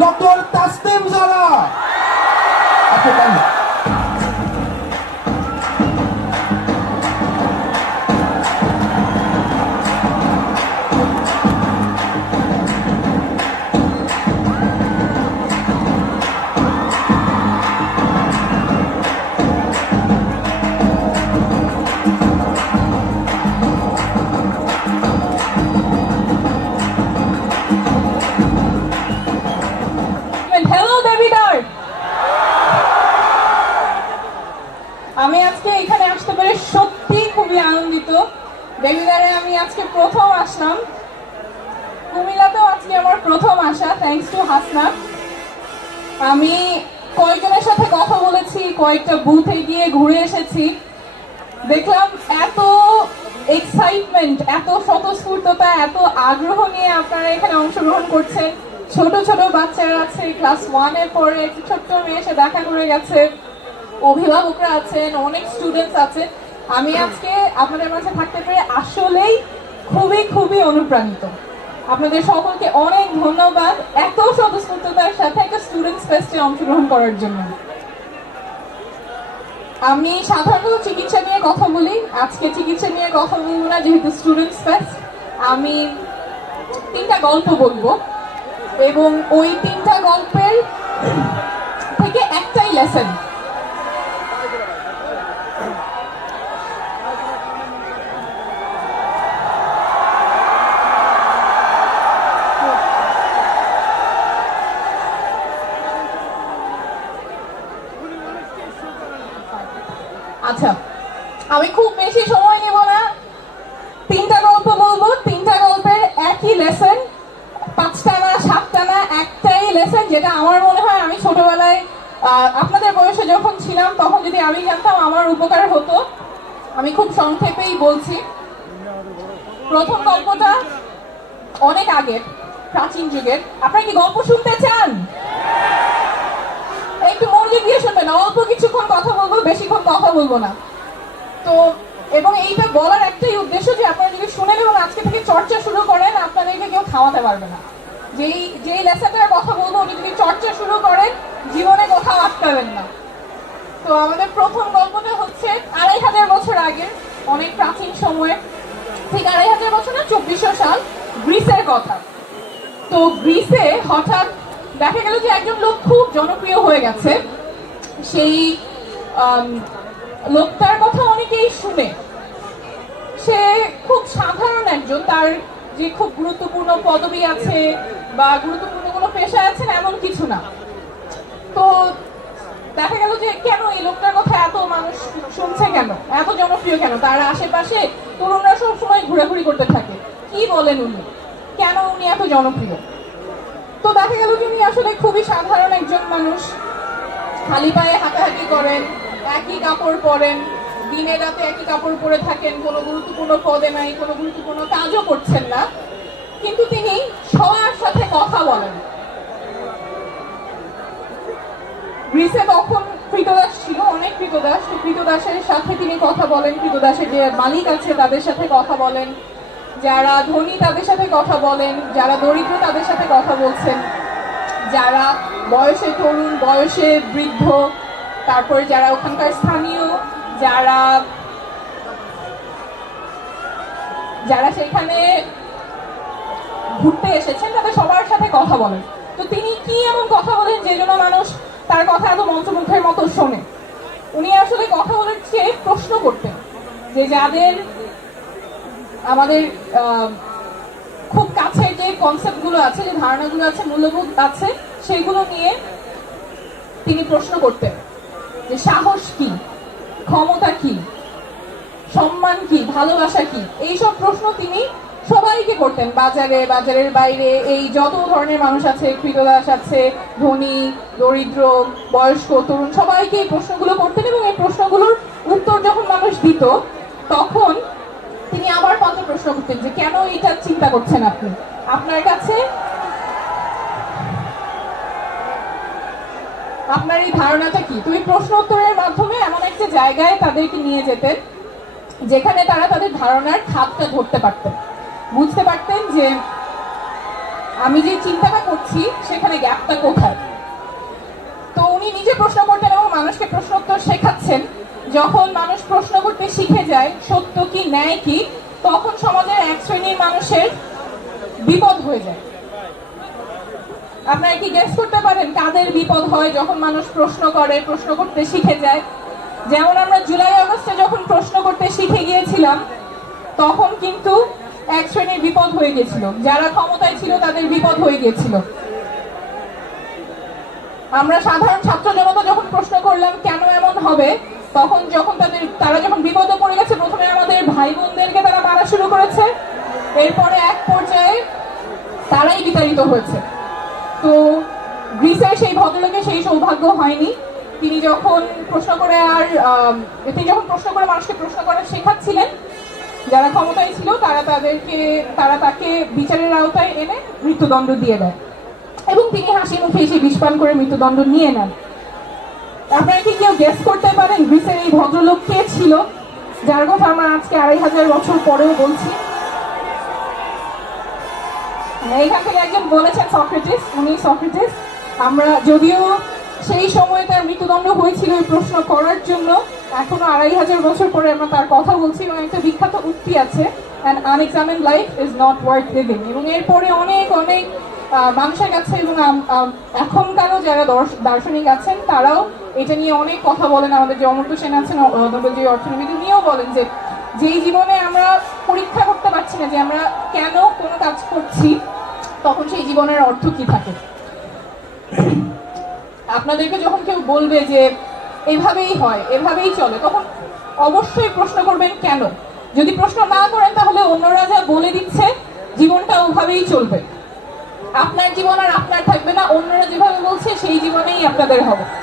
Doctor Tasnim জারা আপনি দেবিদারে আমি আজকে প্রথম আসলাম। কুমিল্লাতেও আজকে আমার প্রথম আসা থ্যাঙ্কস টু হাসনা আমি কয়েকজনের সাথে কথা বলেছি, কয়েকটা বুথে গিয়ে ঘুরে এসেছি। দেখলাম এত এক্সাইটমেন্ট এত স্বতঃস্ফূর্ততা, এত আগ্রহ নিয়ে আপনারা এখানে অংশগ্রহণ করছেন। ছোট ছোট বাচ্চারা আছে ক্লাস ওয়ানের পরে একটি ছোট্ট মেয়ে এসে দেখা করে গেছে। অভিভাবকরা আছেন, অনেক স্টুডেন্টস আছে আমি আজকে আপনাদের মাঝে থাকতে পেরে আসলেই খুবই খুবই অনুপ্রাণিত। আপনাদের সকলকে অনেক ধন্যবাদ, এত স্বতঃস্ফূর্ততার সাথে একটা স্টুডেন্টস ফেস্টে অংশগ্রহণ করার জন্য। আমি সাধারণত চিকিৎসা নিয়ে কথা বলি, আজকে চিকিৎসা নিয়ে কথা বলব না যেহেতু স্টুডেন্টস ফেস্ট আমি তিনটা গল্প বলব এবং ওই তিনটা গল্পের থেকে একটাই লেসন আচ্ছা আমি খুব বেশি সময় নেব না। তিনটা গল্প বলব, তিনটা গল্পের একই লেসন পাঁচটা না সাতটা না একটাই লেসন যেটা আমার মনে হয় আমি ছোটবেলায় আপনাদের বয়সে যখন ছিলাম, তখন যদি আমি জানতাম, আমার উপকার হতো। আমি খুব সংক্ষেপেই বলছি। প্রথম গল্পটা অনেক আগের, প্রাচীন যুগের। আপনারা কি গল্প শুনতে চান? মনোযোগ দিয়ে শুনবেন অল্প কিছুক্ষণ কথা বলব, বেশিক্ষণ কথা বলব না। তো, এবং এইটা বলার একটাই উদ্দেশ্য যে আপনারা যদি শুনেন এবং আজকে থেকে চর্চা শুরু করেন, আপনাদেরকে কেউ থামাতে পারবে না। যেই যেই লেসনটার কথা বলব, উনি যদি চর্চা শুরু করেন, জীবনে কোথাও আটকাবেন না। তো আমাদের প্রথম গল্পটা হচ্ছে আড়াই হাজার বছর আগে অনেক প্রাচীন সময়ে, ঠিক আড়াই হাজার বছর না, চব্বিশশো সাল, গ্রিসের কথা। তো গ্রিসে হঠাৎ দেখা গেল যে একজন লোক খুব জনপ্রিয় হয়ে গেছে। সেই লোকটার কথা অনেকেই শুনে। সে খুব সাধারণ একজন, তার যে খুব গুরুত্বপূর্ণ পদবি আছে বা গুরুত্বপূর্ণ কোনো পেশায় আছেন এমন কিছু না। তো দেখা গেল যে কেন এই লোকটার কথা এত মানুষ শুনছে কেন? এত জনপ্রিয় কেন? তার আশেপাশে তরুণরা সব সময় ঘোরাঘুরি করতে থাকে। কি বলেন উনি? কেন উনি এত জনপ্রিয়? তো দেখা গেল যে উনি আসলে খুবই সাধারণ একজন মানুষ। খালি পায়ে হাঁটাহাঁটি করেন, একই কাপড় পরেন, দিনে রাতে একই কাপড় পরে থাকেন, কোনো গুরুত্বপূর্ণ পদে নাই, কোনো গুরুত্বপূর্ণ কাজও করছেন না। কিন্তু তিনি সবার সাথে কথা বলেন। গ্রিসে তখন কৃতদাস ছিল, অনেক কৃতদাস। তো কৃতদাসের সাথে তিনি কথা বলেন, কৃতদাসের যে মালিক আছে তাদের সাথে কথা বলেন। যারা ধনী তাদের সাথে কথা বলেন, যারা দরিদ্র তাদের সাথে কথা বলছেন। যারা বয়সে তরুণ, বয়সে বৃদ্ধ, তারপরে যারা ওখানকার স্থানীয়, যারা যারা সেখানে ঘুরতে এসেছেন, তাদের সবার সাথে কথা বলেন। তো তিনি কি এমন কথা বলেন যে জন্য মানুষ তার কথা এত মন্ত্রমুগ্ধের মতো শোনে? উনি আসলে কথা বলার চেয়ে প্রশ্ন করতেন যে যাদের আমাদের কনসেপ্টগুলো আছে, যে ধারণাগুলো আছে, মূল্যবোধ আছে, সেগুলো নিয়ে তিনি প্রশ্ন করতেন যে সাহস কি, ক্ষমতা কি, সম্মান কি, ভালোবাসা কি? এইসব প্রশ্ন তিনি সবাইকে করতেন। বাজারে, বাজারের বাইরে, এই যত ধরনের মানুষ আছে, কৃতদাস আছে, ধনী, দরিদ্র, বয়স্ক, তরুণ, সবাইকে এই প্রশ্নগুলো করতেন এবং এই প্রশ্নগুলোর উত্তর যখন মানুষ দিত, তখন তিনি প্রশ্ন করতেন যে কেন এটা চিন্তা করছেন আপনি? আপনার কাছে? আপনার এই ধারণাটা কি? তো এই প্রশ্ন উত্তরের মাধ্যমে এমন একটা জায়গায় তাদেরকে নিয়ে যেতেন, যেখানে তারা তাদের ধারণার খাপটা ধরতে পারতেন। বুঝতে পারতেন যে আমি যে চিন্তাটা করছি, সেখানে গ্যাপটা কোথায়? তো উনি নিজে প্রশ্ন করতেন এবং মানুষকে প্রশ্ন উত্তর শেখাচ্ছেন, যখন মানুষ প্রশ্ন করতে শিখে যায়, সত্য কি, ন্যায় কি তখন সমাজের এক শ্রেণির মানুষের বিপদ হয়ে যায়। আপনারা কি গেস করতে পারেন কাদের বিপদ হয় যখন মানুষ প্রশ্ন করে, প্রশ্ন করতে শিখে যায়? যেমন আমরা জুলাই আগস্টে যখন প্রশ্ন করতে শিখে গিয়েছিলাম, তখন কিন্তু এক শ্রেণির বিপদ হয়ে গেছিল যারা ক্ষমতায় ছিল তাদের বিপদ হয়ে গিয়েছিল। আমরা সাধারণ ছাত্র জনতা যখন প্রশ্ন করলাম, কেন এমন হবে? তখন যখন তাদের, তারা যখন বিপদে পড়ে গেছে, প্রথমে আমাদের ভাই বোনদেরকে তারা মারা শুরু করেছে। এরপরে এক পর্যায়ে তারাই বিতাড়িত হয়েছে। তো গ্রিসের সেই ভদ্রলোকের সেই সৌভাগ্য হয়নি। তিনি যখন প্রশ্ন করে আর তিনি যখন প্রশ্ন করে মানুষকে প্রশ্ন করা শেখাচ্ছিলেন, যারা ক্ষমতায় ছিল, তারা তাদেরকে, তারা তাকে বিচারের আওতায় এনে মৃত্যুদণ্ড দিয়ে দেয়। এবং তিনি হাসি মুখে এসে বিষপান করে মৃত্যুদণ্ড নিয়ে নেন। আপনারা কি কেউ গেস করতে পারেন গ্রিসের এই ভদ্রলোক কে ছিল? যার কথা আমরা আজকে আড়াই হাজার বছর পরেও বলছি। এইখান থেকে একজন বলেছেন সক্রেটিস উনি সক্রেটিস। আমরা যদিও সেই সময় তার মৃত্যুদণ্ড হয়েছিল এই প্রশ্ন করার জন্য, এখনও আড়াই হাজার বছর পরে আমরা তার কথা বলছি এবং একটা বিখ্যাত উক্তি আছে and unexamined life is not worth living এবং এরপরে অনেক অনেক মানুষের কাছে এবং এখনকারও যারা দার্শনিক আছেন, তারাও এটা নিয়ে অনেক কথা বলেন। আমাদের যে অমর্ত্য সেন আছেন, অ- নোবেল যে অর্থনীতি উনিও বলেন যে, যেই জীবনে আমরা পরীক্ষা করতে পারছি না যে আমরা কেন কোনো কাজ করছি, তখন সেই জীবনের অর্থ কি থাকে? আপনাদেরকে যখন কেউ বলবে যে, এভাবেই হয়, এভাবেই চলে, তখন অবশ্যই প্রশ্ন করবেন, কেন? যদি প্রশ্ন না করেন, তাহলে অন্যরা যা বলে দিচ্ছে, জীবনটা ওভাবেই চলবে। আপনার জীবন আর আপনার থাকবে না। অন্যরা যেভাবে বলছে সেই জীবনেই আপনাদের হবে।